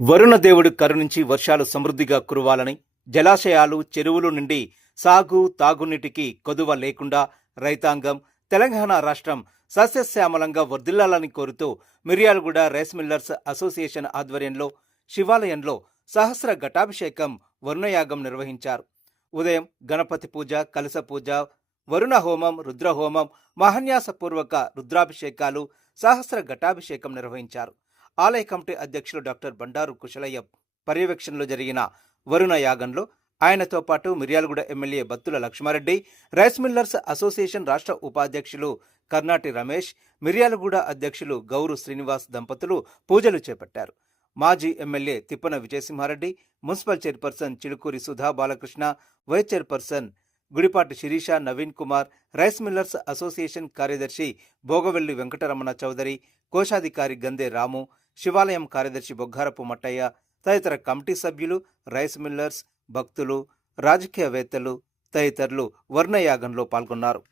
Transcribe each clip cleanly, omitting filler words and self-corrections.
వరుణదేవుడు కరుణించి వర్షాలు సమృద్ధిగా కురవాలని, జలాశయాలు, చెరువులు నుండి సాగు, తాగునీటికి కొదువ లేకుండా రైతాంగం, తెలంగాణ రాష్ట్రం సస్యశ్యామలంగా వర్ధిల్లాలని కోరుతూ మిర్యాలగూడ రైస్ మిల్లర్స్ అసోసియేషన్ ఆధ్వర్యంలో శివాలయంలో సహస్ర ఘటాభిషేకం, వరుణయాగం నిర్వహించారు. ఉదయం గణపతి పూజ, కలశ పూజ, వరుణ హోమం, రుద్రహోమం, మహాన్యాసపూర్వక రుద్రాభిషేకాలు, సహస్ర ఘటాభిషేకం నిర్వహించారు. ఆలయ కమిటీ అధ్యక్షులు డాక్టర్ బండారు కుశలయ్య పర్యవేక్షణలో జరిగిన వరుణ యాగంలో ఆయనతో పాటు Miryalaguda MLA Battula Lakshmareddy, rice millers association రాష్ట్ర ఉపాధ్యక్షులు కర్నాటి రమేష్, మిర్యాలగూడ అధ్యక్షులు గౌరు శ్రీనివాస్ దంపతులు పూజలు చేపట్టారు. మాజీ MLA Tippana Vijayasimhareddy, municipal chairperson Chilukuri Sudha Balakrishna, vice chairperson Gudipati Sirisha, Naveen Kumar, rice millers association కార్యదర్శి భోగవెల్లి వెంకటరమణ చౌదరి, కోశాధికారి గందే రాము, శివాలయం కార్యదర్శి బొగ్గారపు మట్టయ్య తదితర కమిటీ సభ్యులు, రైస్ మిల్లర్స్, భక్తులు, రాజకీయవేత్తలు తదితరులు వర్ణయాగంలో పాల్గొన్నారు.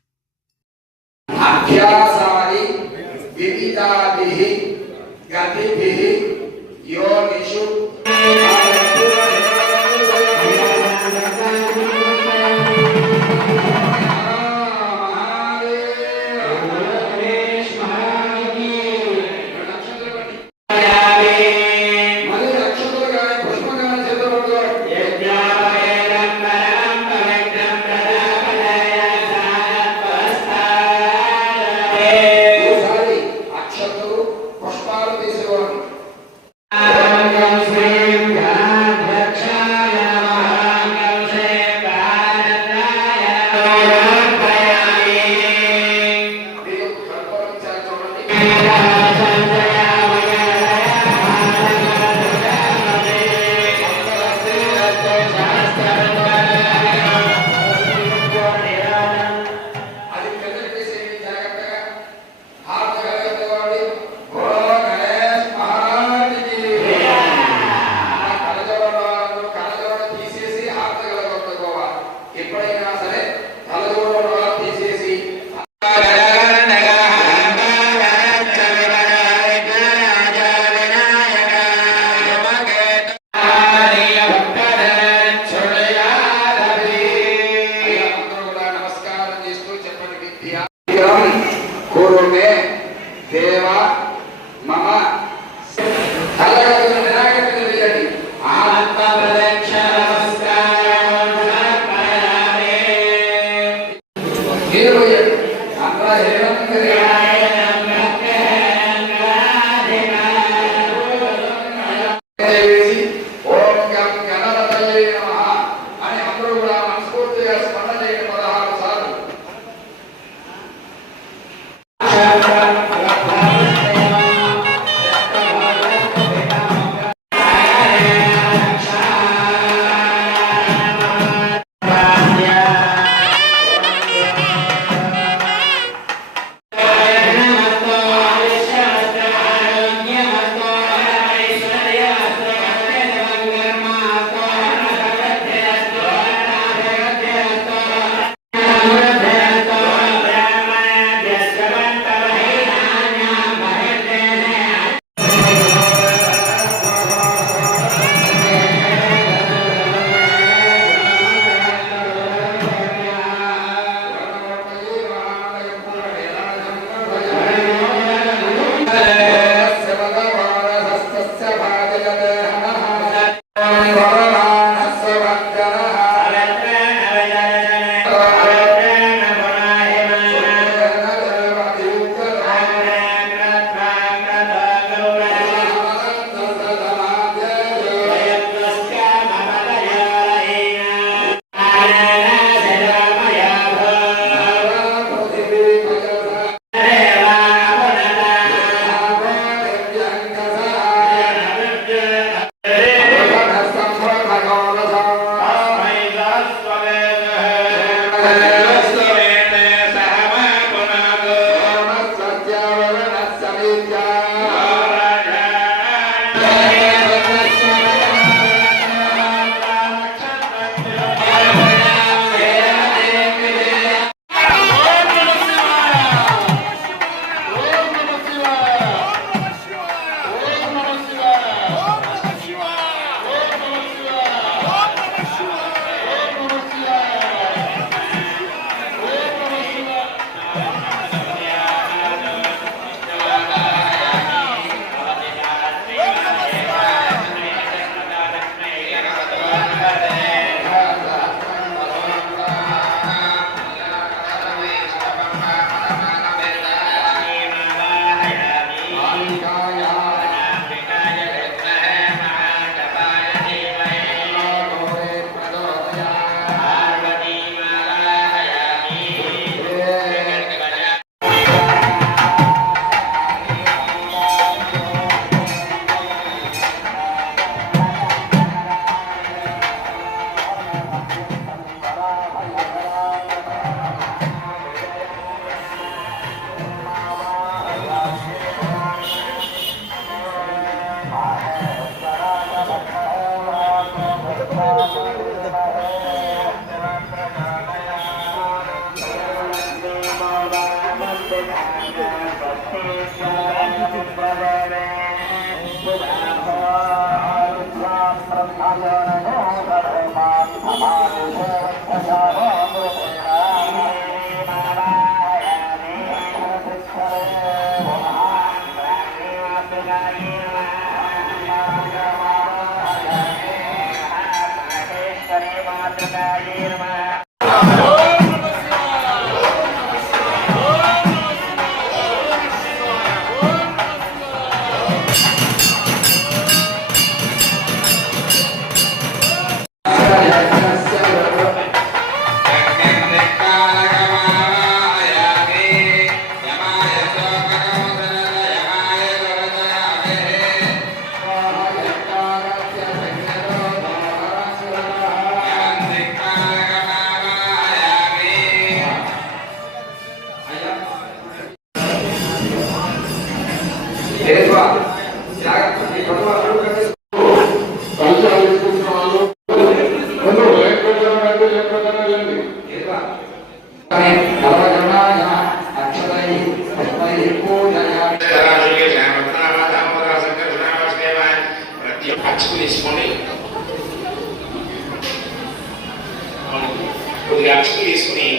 కొద్దిగా అచ్చుకు తీసుకుని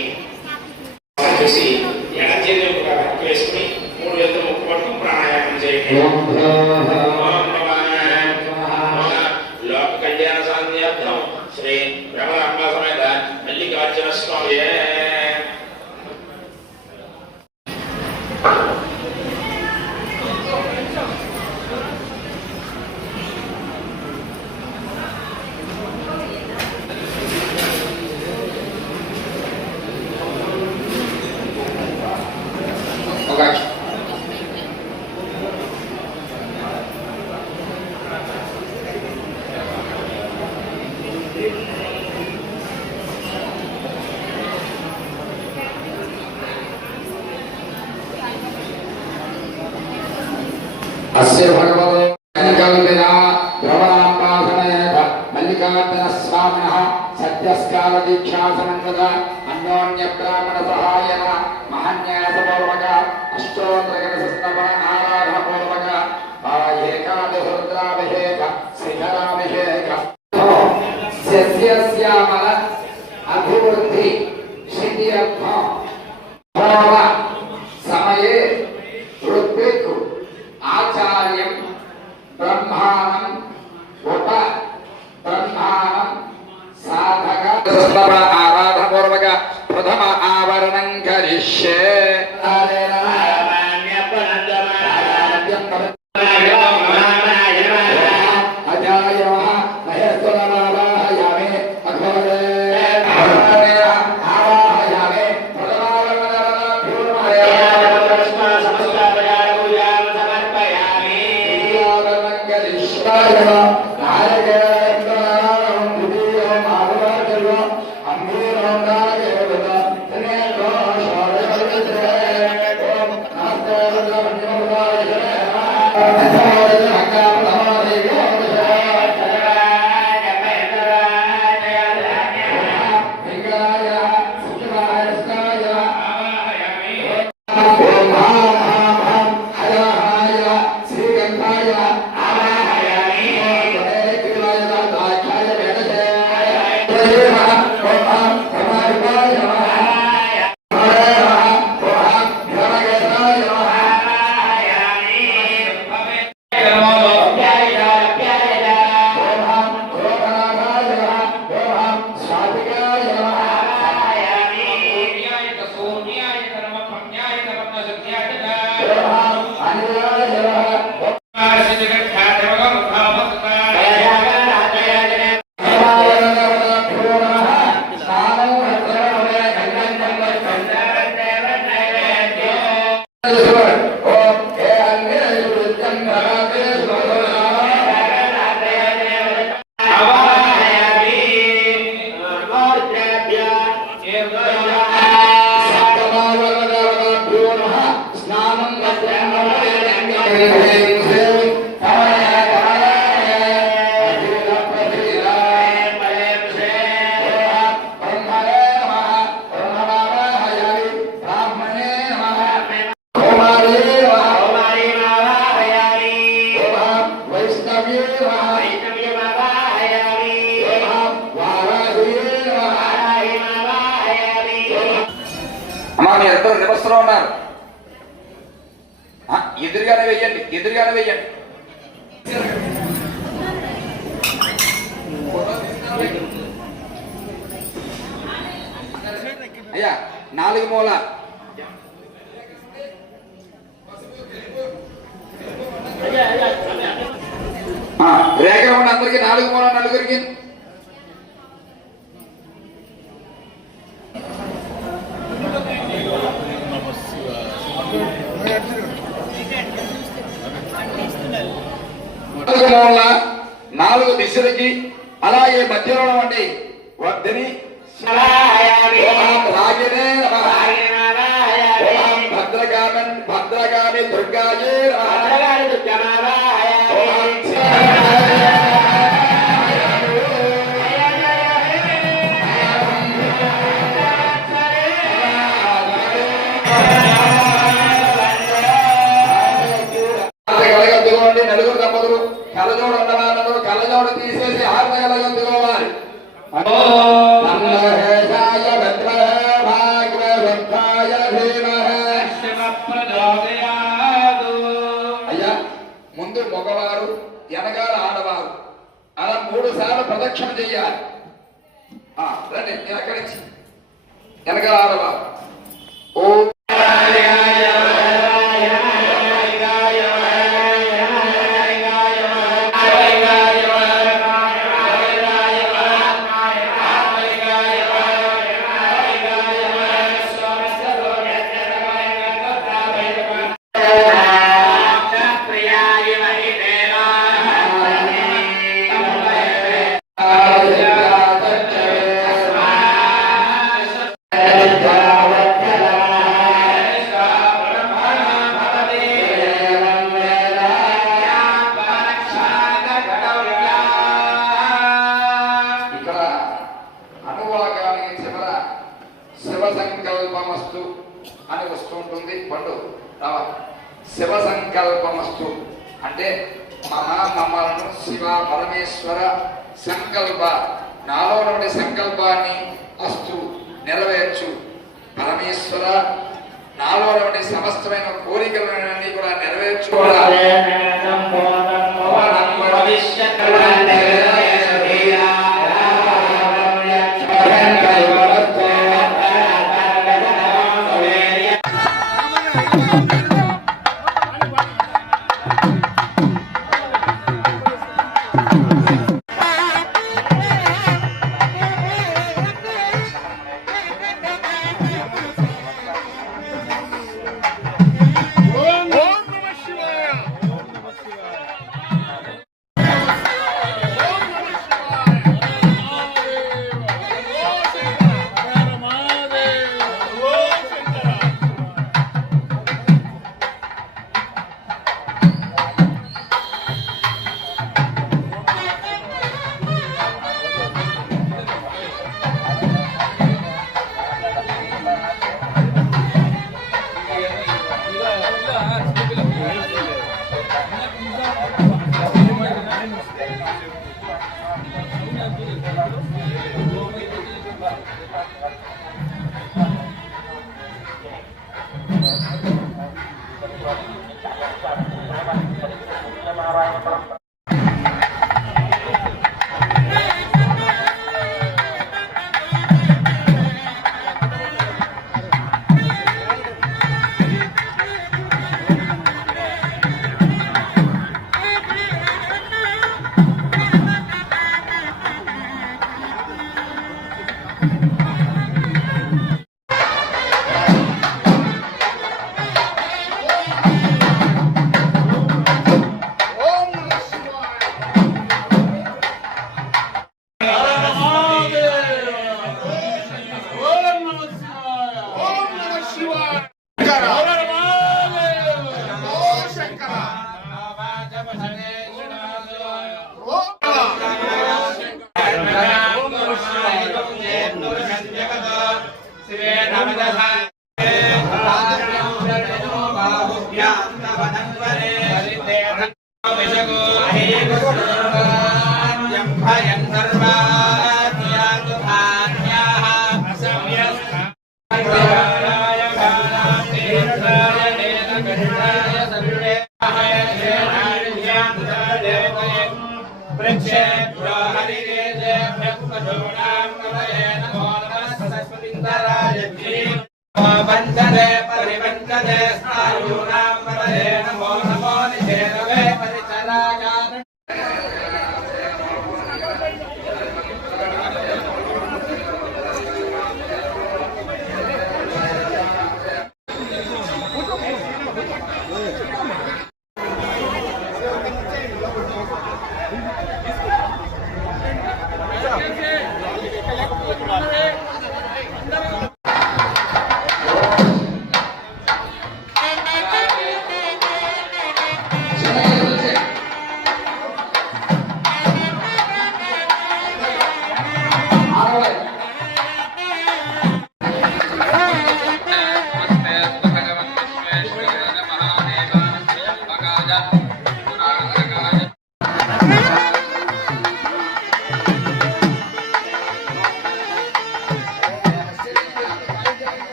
చూసి ఎడచేతి వేసుకుని 3 వేలతో ముక్కు పట్టుకు ప్రాణాయామం చేయండి. లోక కళ్యాణ సాన్నిధ్యం శ్రీ బ్రహ్మ సమేత మల్లికార్జున స్వామి. अस्य भगवतो कल्पिना भ्रमणाम्बासनेन मल्लिकार्जुन स्वामिनः सत्यस्काल दीक्षासनं तदा अन्योन्य ब्राह्मण सहायेन महान्यासपूर्वक अष्टोत्तरगणसस्तवन आराधनपूर्वक एकादश रुद्राभिषेक शिखराभिषेक सस्यस्यामल अभिवृद्धि सिद्ध्यर्थं समये ऋत्विक् आचार्यं ब्रह्माणं उप ब्रह्माणं साधक आराधनपूर्वक प्रथम आवरणं करिष्ये. ఓం హే అన్నే చంద్రమాతే స్నానం అమ్మా మీరు ఎంతో నివసంలో ఉన్నారు. ఎదురుగానే వెయ్యండి, ఎదురుగానే వెయ్యండి. అయ్యా 4 మూల రేఖ ఉన్న అందరికి 4 మూల నలుగురికి మూల 4 దిశలకి అలాగే మధ్యలో ఉండి వర్ధిని రాగినే భద్రగామి దుర్గాయే నలుగురు దంపతులు కళ్ళజోడు ఉండవాళ్ళు కళ్ళజోడు తీసేసి ఆరుదగలగా దిగోవాలి. అయ్యా ముందు మగవారు వెనకాల ఆడవారు అలా 3 సార్లు ప్రదక్షిణ చెయ్యాలి. రండి ఎక్కడి నుంచి వెనకాల ఆడవారు. ఓ శివ సంకల్పమస్తు అని వస్తుంటుంది. పండు రావాలి. శివ సంకల్పమస్తు అంటే మమ్మలను శివ పరమేశ్వర సంకల్ప నాలో నుండి సంకల్పాన్ని అస్తు నెరవేర్చు. పరమేశ్వర నాలో నుండి సమస్తమైన కోరికలన్నీ కూడా నెరవేర్చుకోవాలి.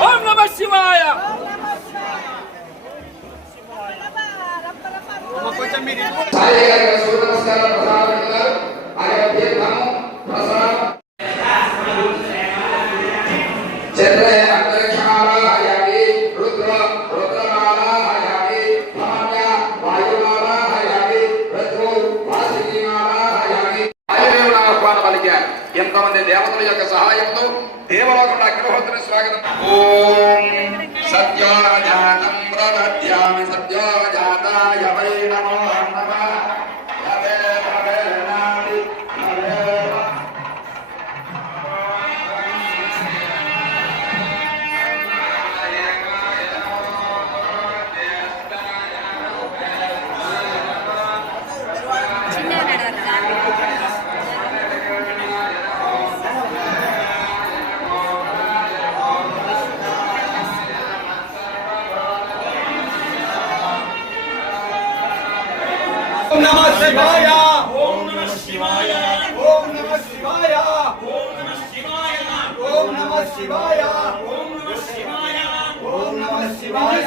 ఓం నమః శివాయ. సాయి గారికి సూర్య నమస్కారం ప్రసాదం పెడతారు. ఆయన తీర్థము ప్రసాదం చంద్రే అంతరిక్షమాలాయామి రుద్ర రుద్రమాలాయామి భామ్య వాయుమాలాయామి రుద్రు వాసినిమాలాయామి వాయుదేవుల ఆహ్వానం పలికారు. ఎంతమంది దేవతల యొక్క సహాయంతో దేవలోకంలో అగ్నిహోత్రుని స్వాగతం. ఓం సత్యోజాతం ప్రవద్యామి సత్యోజాతాయ వై నమో నమః. హరే హరే నాది హరే నమః శివాయ ఓం నమః శివాయ ఓం నమః శివాయ ఓం నమః శివాయ ఓం నమః శివాయ ఓం నమః శివాయ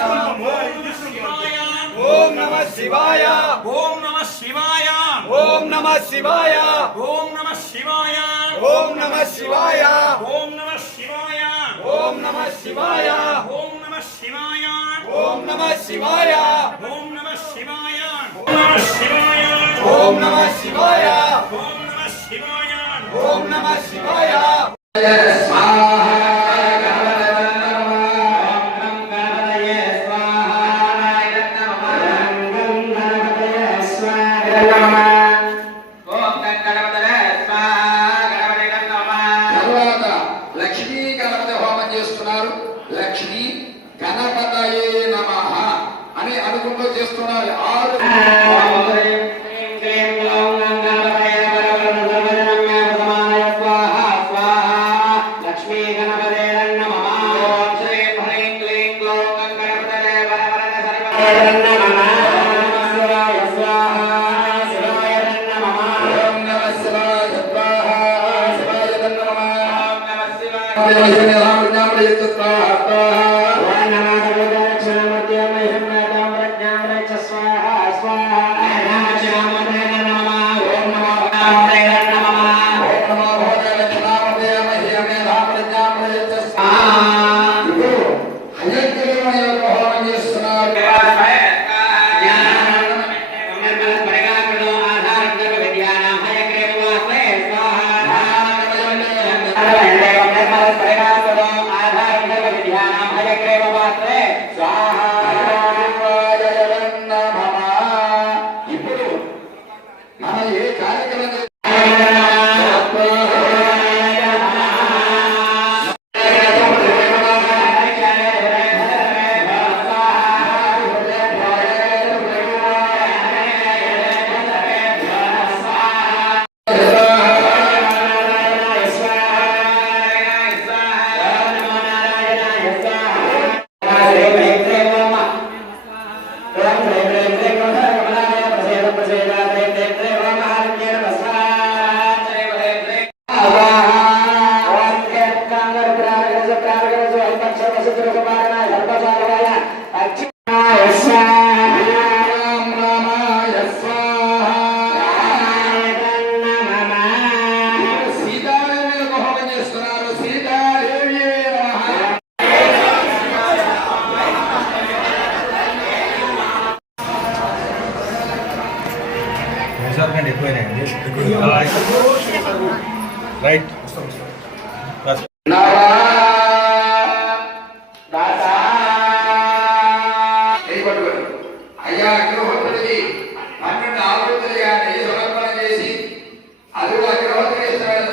ఓం నమః శివాయ ఓం నమః శివాయ ఓం నమః శివాయ ఓం నమః శివాయ ఓం నమః శివాయ ఓం నమః శివాయ ఓం నమః శివాయ ఓం నమః శివాయ ఓం నమః శివాయ ఓం నమః శివాయ ఓం నమః శివాయ ఓం నమః శివాయ ఓం నమః శివాయ ఓం నమః శివాయ తర్వాత లక్ష్మీ గణపతి హోమం చేస్తున్నారు. లక్ష్మీ గణపతయే నమః అని అనుకుంటూ చేస్తున్నారు. 6 ఇప్పుడు మన ఏ కార్యక్రమం సీతాదేవి హోమం చేస్తున్నారు. సీతాదేవి నమః. రైట్ అయ్యా అగ్రహోత్రుడికి 12 ఆహుతులుగా నెయ్యి సమర్పణ చేసి అది అగ్రహోత్రుడి ఇష్టమైన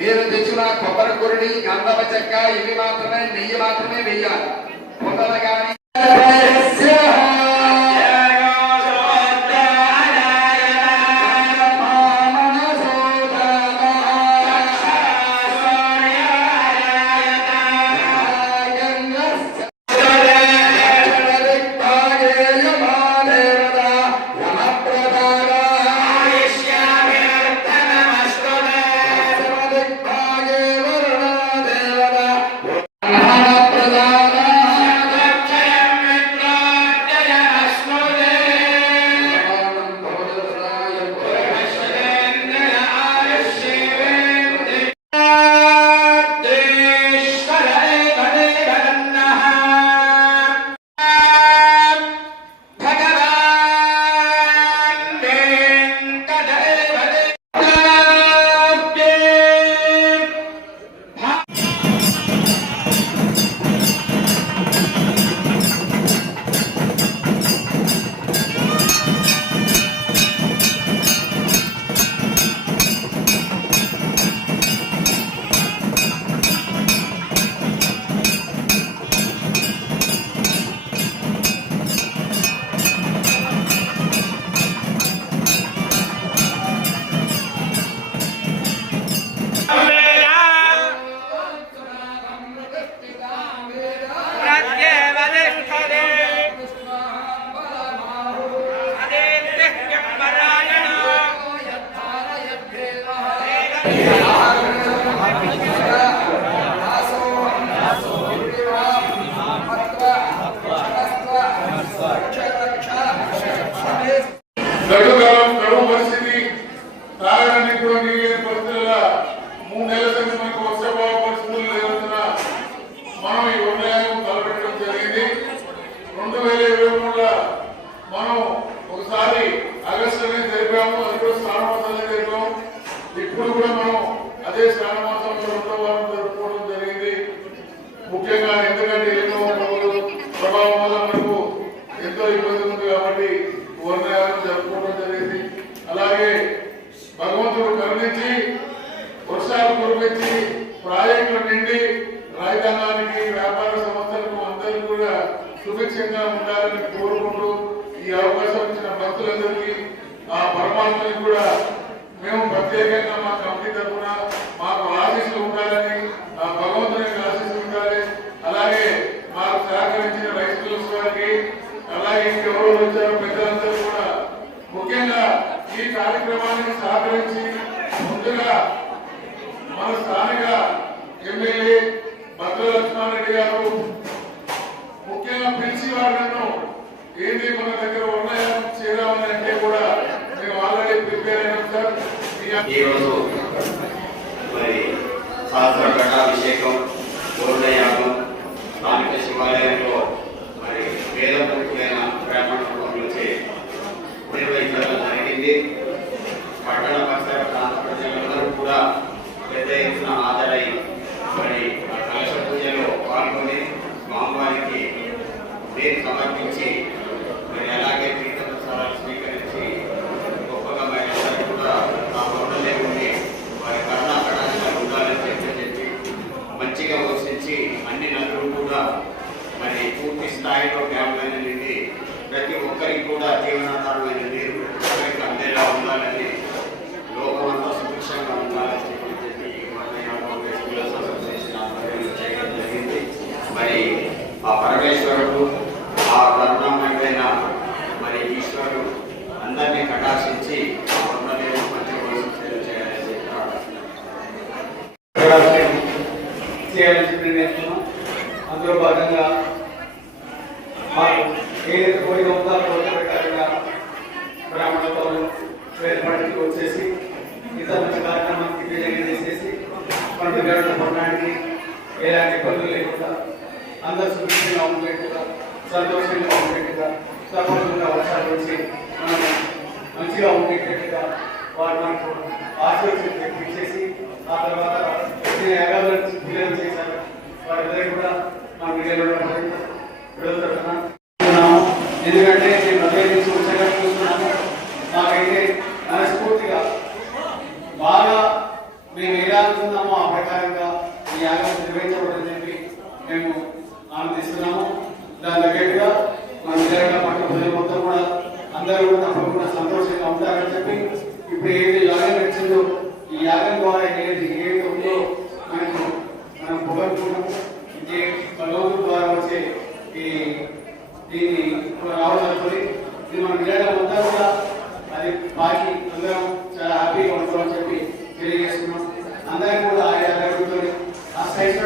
మీరు తెచ్చిన కొబ్బరి కురిడి గంధమ చెక్క ఇవి మాత్రమే నెయ్యి మాత్రమే వెయ్యాలి. పొందలు కానీ ప్రధాన మనం ఒకసారి ఆగస్టులోనే జరిపాము, అది కూడా శ్రావణ మాసంలో జరిపాము. ఇప్పుడు కూడా మనం అదే శ్రావణ మాసంలో 2వ వారం జరుపుకోవడం జరిగింది. ముఖ్యంగా ఎందుకంటే ఎన్నో ప్రభావం వల్ల మనకు ఎంతో ఇబ్బంది ఉంది కాబట్టి వర్ణయాలను జరుపుకోవడం జరిగింది. అలాగే భగవంతుడు కరుణించి వర్షాలు కురిపించి ప్రాజెక్టులు నిండి రైతాంగానికి వ్యాపార సంస్థలకు అందరూ కూడా సుభిక్షంగా ఉండాలని కోరుకుంటూ ఈ అవకాశం ఇచ్చిన భక్తులందరికీ ఆ పరమాత్మని కూడా మేము ప్రత్యేకంగా మా కమిటీ తరఫున మాకు ఆశీస్సులు ఉండాలని, ఆ భగవంతునికి ఆశీస్సులు ఉండాలి. అలాగే మాకు సహకరించిన రైస్ మిల్స్ వారికి, అలాగే ఇంకెవరో వచ్చారో పెద్దలందరూ కూడా ముఖ్యంగా ఈ కార్యక్రమానికి సహకరించి ముందుగా మన స్థానిక ఎమ్మెల్యే భద్ర లక్ష్మారెడ్డి గారు ముఖ్యంగా పిలిచి వాళ్ళను ఏంటి మన దగ్గర ఉన్నాయో చేద్దామని అంటే కూడా మేము ఆల్రెడీ ప్రిపేర్ అయినాం సార్. ఈరోజు మరి సహస్ర ఘటాభిషేకం పూర్ణయాగం స్థానిక శివాలయంలో మరి వేదవంతులైన బ్రాహ్మణులచే నిర్వహించడం జరిగింది. పట్టణ పరిసర ప్రాంత ప్రజలందరూ కూడా పెద్ద ఎత్తున హాజరై మరి ఆ కలశ పూజలో పాల్గొని స్వామివారికి నేను సమర్పించి మరి అలాగే తీర్థ ప్రసాదాలు స్వీకరించి గొప్పగా మహిళలందరూ కూడా ఆ పౌరులే ఉండి వారి కరుణ కటాక్షాలు ఉండాలని చెప్పి మంచిగా వర్షించి అన్ని నదులు కూడా మరి పూర్తి స్థాయిలో డ్యాములైన నిండి ప్రతి ఒక్కరికి కూడా జీవనాధారమైన నీరు ప్రతి అందేలా ఉండాలని, లోకమంతా సుభిక్షంగా ఉండాలని చెప్పి చేయడం జరిగింది. మరి ఆ పరమేశ్వరుడు, ఆ కరుణామయుడైన మరి ఈశ్వరుడు అందరినీ కటాక్షించి ఆ వందలేమో మంచి భవిష్యత్తు చేయాలని చేయాలని చెప్పి నిర్ణయించుకున్నాం. అందులో భాగంగా మాకు ఏదైతే కోరిక ఉందో ఆ కోరిక ప్రకారంగా బ్రాహ్మణులతో వేరుపడికి వచ్చేసి ఇంత మంచి కార్యక్రమానికి విజయంగా చేసేసి పండుగ పొందడానికి ఎలాంటి ఇబ్బందులు లేకుండా అందరూ సుభిక్షంగా ఉండేట్టుగా సంతోషంగా ఉండేట్టుగా తప్పకుండా వర్షాలు వచ్చి మనం మంచిగా ఉండేటట్టుగా వారు మనకు ఆశీర్వదించి ఇచ్చేసి ఆ తర్వాత యాగాలను విడుదల చేశారు. వారందరికీ కూడా మన విడుదల ఎందుకంటే మేము అదే నుంచి వచ్చాక చూస్తున్నాము. మాకైతే మనస్ఫూర్తిగా బాగా మేము ఎలా అనుకున్నామో ఆ ప్రకారంగా ఈ యాగం నిర్వహించబడని చెప్పి మేము ఆనందిస్తున్నాము. దాని తగ్గట్టుగా మన విజయవాడ పట్టణ ప్రజలు మొత్తం కూడా అందరూ కూడా తప్పకుండా సంతోషంగా ఉంటారని చెప్పి ఇప్పుడు ఏది యాగం నచ్చిందో ఈ యాగం ద్వారా ఏది ఉందో మనం పొగలుకున్నాము. ఇంకే భగవంతుడి ద్వారా వచ్చే దీన్ని రావడంతో ఇది మన విజయవాడ మొత్తం కూడా అది బాకీ అందరం చాలా హ్యాపీగా ఉంటామని చెప్పి తెలియజేస్తున్నాం. అందరికీ కూడా ఆ యాగంతో ఆ సైడ్